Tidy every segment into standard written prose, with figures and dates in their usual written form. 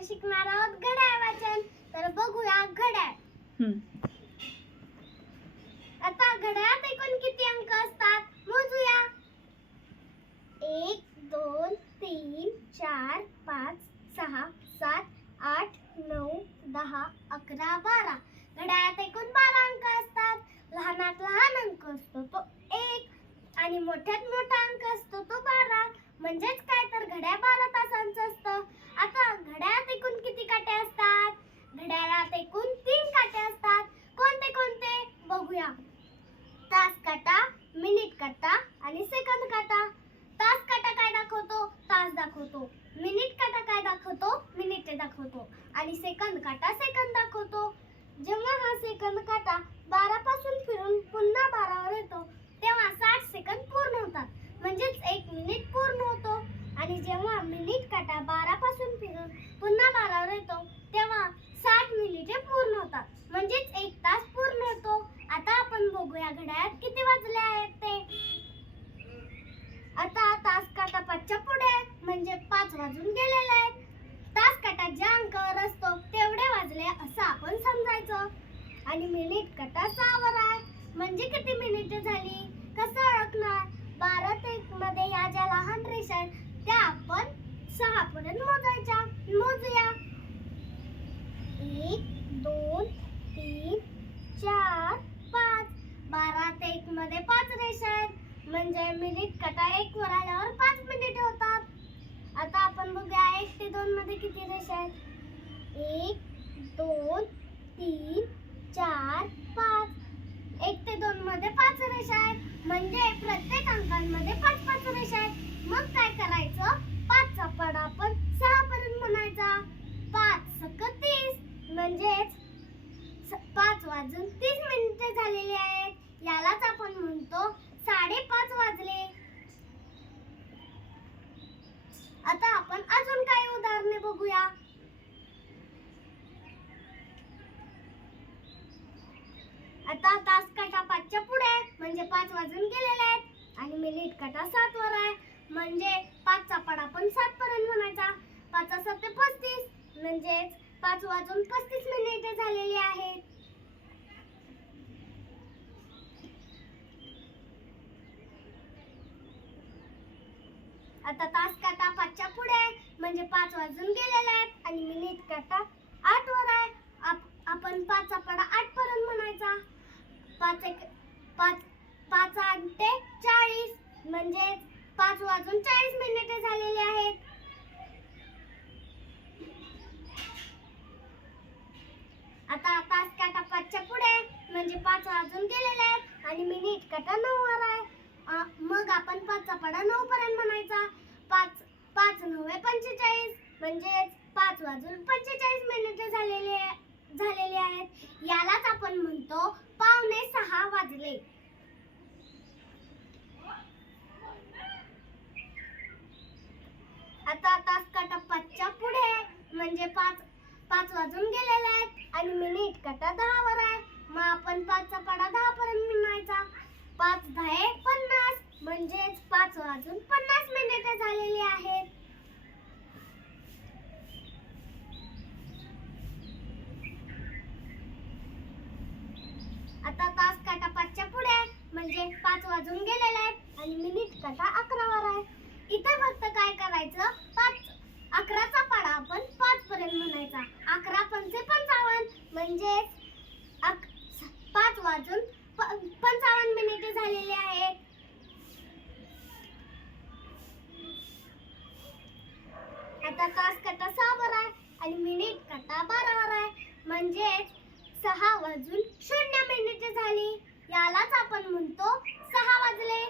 आपण शिकणार आहोत घड्याळ वाचन. तर बघूया घड्याळ. आता घड्याळात एकूण किती अंक असतात मोजूया. 1 2 3 4 5 6 7 8 9 10 11 12. घड्याळात एकूण 12 अंक असतात. लहानात लहान अंक असतो तो 1 आणि मोठ्यात मोठा अंक असतो तो 12. म्हणजेच काय तर घड्याळ 12 तासांचं असतं. आता घड्याळात एकूण किती काटे असतात? घड्याळात एकूण 3 काटे असतात. कोणते कोणते बघूया. तास काटा, मिनिट काटा आणि सेकंद काटा. तास काटा काय दाखवतो? तास दाखवतो. मिनिट काटा काय दाखवतो? मिनिटे दाखवतो. आणि सेकंद काटा सेकंद दाखवतो. जेव्हा हा सेकंद काटा 12 पासून फिरून पुन्हा 12 वर येतो तेव्हा 60 सेकंद पूर्ण होतात. म्हणजेच 1 मिनिट पूर्ण होतो. आणि जेव्हा मिनिट काटा 12 पासून फिरून पुन्हा 12 वर येतो तेव्हा 60 मिनिटे पूर्ण होतात. म्हणजेच 1 तास पूर्ण होतो. आता आपण बघूया घड्याळात किती वाजले आहेत ते. आता तास काटा 5च्या पुढे म्हणजे 5 वाजून गेलेले आहेत. तास काटा ज्या अंकावर असतो तेवढे वाजले असं आपण समजायचं. आणि मिनिट काटा 6 वर आहे म्हणजे किती मिनिटे झाली कसं ओळखणार? 12 ते 1 मध्ये या ज्या लहान रेषा आहेत त्या आपण 6 पर्यंत मोजायच्या. मोजूया. 1 2 3 4 5. 12 ते 1 मध्ये 5 रेषा आहेत म्हणजे मिनिट काटा 1 वर आल्यावर 5 मिनिटे होतात. आता आपण बघूया 1 ते 2 मध्ये किती रेषा आहेत. 1 2 3 4 5. 1 ते 2 मध्ये 5 रेषा आहेत म्हणजे प्रत्येक अंकांमध्ये 5 5 रेषा आहेत. मग काय करायचं? 5 चा पाढा आपण 6 पर्यंत म्हणायचा. 5 सक 30 म्हणजेच 5 वाजून 30 मिनिटे झालेली आहेत. यालाच आपण म्हणतो 5:30 वाजले. आता आपण अजून काही उदाहरणे बघूया. आता तास काटा 5च्या पुढे म्हणजे 5 वाजून गेलेले आहेत आणि मिनिट काटा 7 वर आहे म्हणजे 5 चा पाढा आपण 7 पर्यंत म्हणायचा. 5 7 35 म्हणजेच 5 वाजून 35 मिनिटे झालेली आहेत. आता तास काटा 5च्या पुढे म्हणजे 5 वाजून गेलेले आहेत आणि मिनिट काटा 8 वर आहे. आपण 5 चा पाढा 8 पर्यंत म्हणायचा. 5 8 40 म्हणजे 5 वाजून 40 मिनिटे झालेली आहेत. आता तास काटा 5च्या पुढे म्हणजे 5 वाजून गेलेले आहेत आणि मिनिट काटा 9 वर आहे. मग आपण 5 चा पाढा 9 पर्यंत म्हणायचा. 5 9 45 म्हणजेच 5 वाजून 45 मिनिटे झालेली आहेत. यालाच आपण म्हणतो 5:45 वाजले. आता तास काटा 5च्या पुढे म्हणजे 5 वाजून गेलेले आहेत आणि मिनिट काटा 10 वर आहे. मग आपण 5 चा पाढा 10 पर्यंत म्हणायचा. 5 10 50 म्हणजेच 5 वाजून 50 मिनिटे झालेली आहेत. आता तास काटा 5च्या पुढे म्हणजे 5 वाजून गेलेले आहेत आणि मिनिट काटा 11 वर आहे. इथे फक्त काय करायचं? 11चा पाढा आपण 5 पर्यंत म्हणायचा. 11 पंचे 55 म्हणजेच 5 वाजून 55 मिनिटे झालेली आहेत. आता तास काटा 6 वर आहे आणि मिनिट काटा 12 वर आहे म्हणजेच 6 वाजून 0 मिनिटे झाली. यालाच आपण म्हणतो 6 वाजले.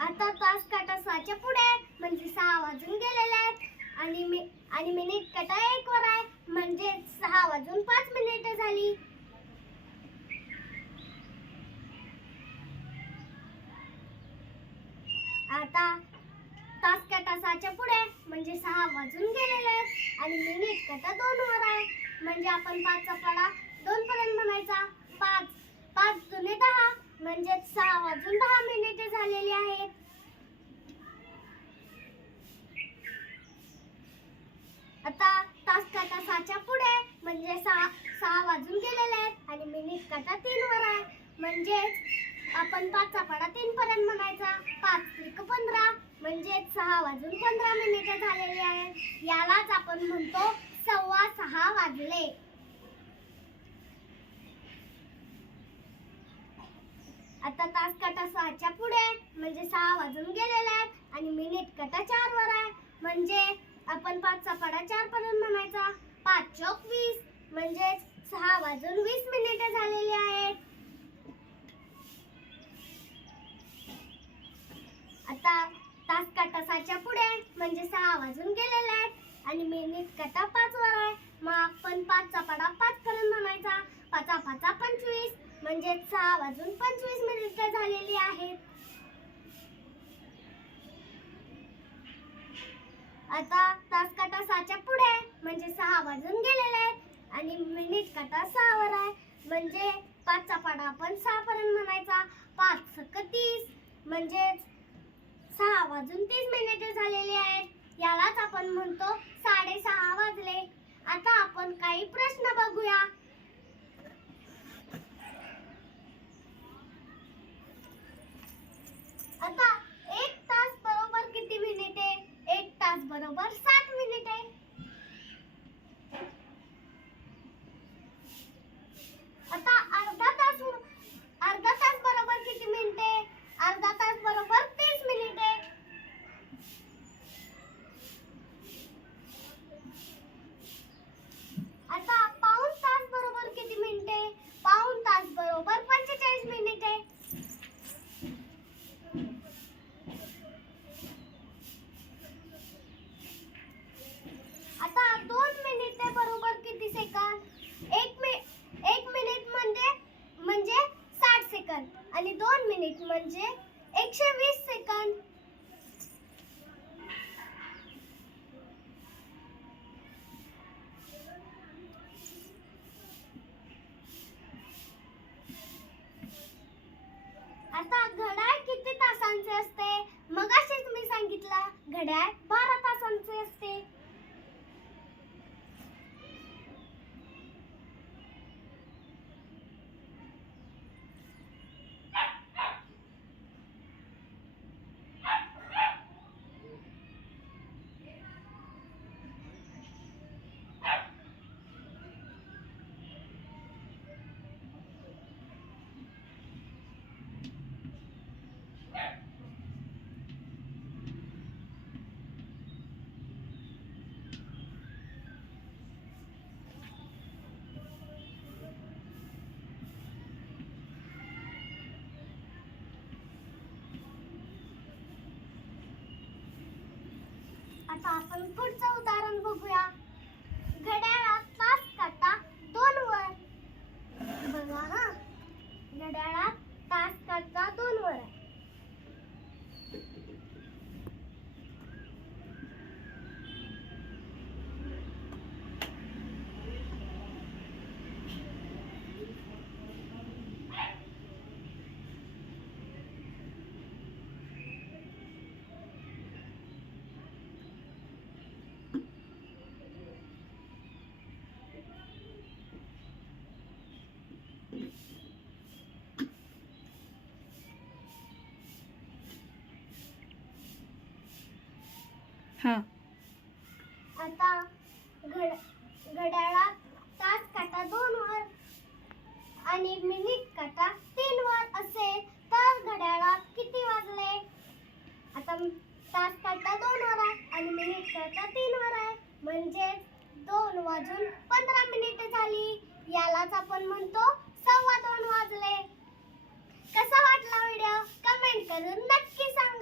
आता तास काटा 6च्या पुढे म्हणजे 6 वाजून गेलेले आहेत आणि मिनिट काटा 1 वर आहे म्हणजे 6 वाजून 5 मिनिटे झाली. आता तास काटा 6च्या पुढे म्हणजे 6 वाजून गेलेले आहेत आणि मिनिट काटा 2 वर आहे म्हणजे आपण 5 चा पाढा 2 पर्यंत म्हणायचा. 5 दुने 10 म्हणजे 6 वाजून 10 मिनिटे झालेली आहेत. काटा 3 वर आहे. म्हणजेच आपण 5चा पाढा 3 पर्यंत म्हणायचा. 5 त्रिक 15 म्हणजे 6 वाजून 15 मिनिटे झालेली आहेत. यालाच आपण म्हणतो 6:15 वाजले. आता तास काटा 6च्या पुढे म्हणजे 6 वाजून गेलेले आहेत आणि मिनिट काटा 4 वर आहे. म्हणजे आपण 5चा पाढा 4 पर्यंत म्हणायचा. 5 चौक 20 म्हणजे 6 वाजून 20 मिनिटे झालेली आहेत. आता तास काटा 6च्या पुढे म्हणजे 6 वाजून गेलेले आहेत आणि मिनिट काटा 5 वर आहे. मग आपण 5चा पाढा 5 पर्यंत म्हणायचा. 5 5 25 म्हणजे 6 वाजून 25 मिनिटे झालेली आहेत. आता तास काटा 6च्या पुढे म्हणजे 6 वाजून गेलेले आहेत आणि मिनिट काटा 6 वर आहे. म्हणजे 5चा पाढा आपण 6 पर्यंत म्हणायचा. 5 6 30 म्हणजे 6 वाजून 30 मिनिटे झालेली आहेत. यालाच आपण म्हणतो 6:30 वाजले. आता आपण काही प्रश्न बघूया. आता 1 तास बरोबर किती मिनिटे? 1 तास बरोबर 60 मिनिटे. आता अर्धा तास बरोबर किती मिनिटे? अर्धा तास बरोबर 30 मिनिटे. आता पाऊण तास बरोबर किती मिनिटे? पाऊण तास बरोबर 45 मिनिटे. आता 2 मिनिटे बरोबर किती सेकंद? 1 मिनिट म्हणजे 60 सेकंद आणि 2 मिनिट म्हणजे 120 सेकंद. आता घड्याळ किती तासांचे असते? मगाशीच मी सांगितलं घड्याळ 12 तासांचे असते. आता आपण पुढचं उदाहरण बघूया. घड्याळात तास काटा 2 वर. बघा हा, घड्याळात तास काटा 2 वर आहे. आता घड्याळात तास काटा 2 वर आणि मिनिट काटा 3 वर असेल तर घड्याळात किती वाजले? आता तास काटा 2 वर आहे आणि मिनिट काटा 3 वर आहे. म्हणजे 2 वाजून 15 मिनिटे झाली. यालाच आपण म्हणतो 2:15 वाजले. कसा वाटला व्हिडिओ? कमेंट करून नक्की सांगा.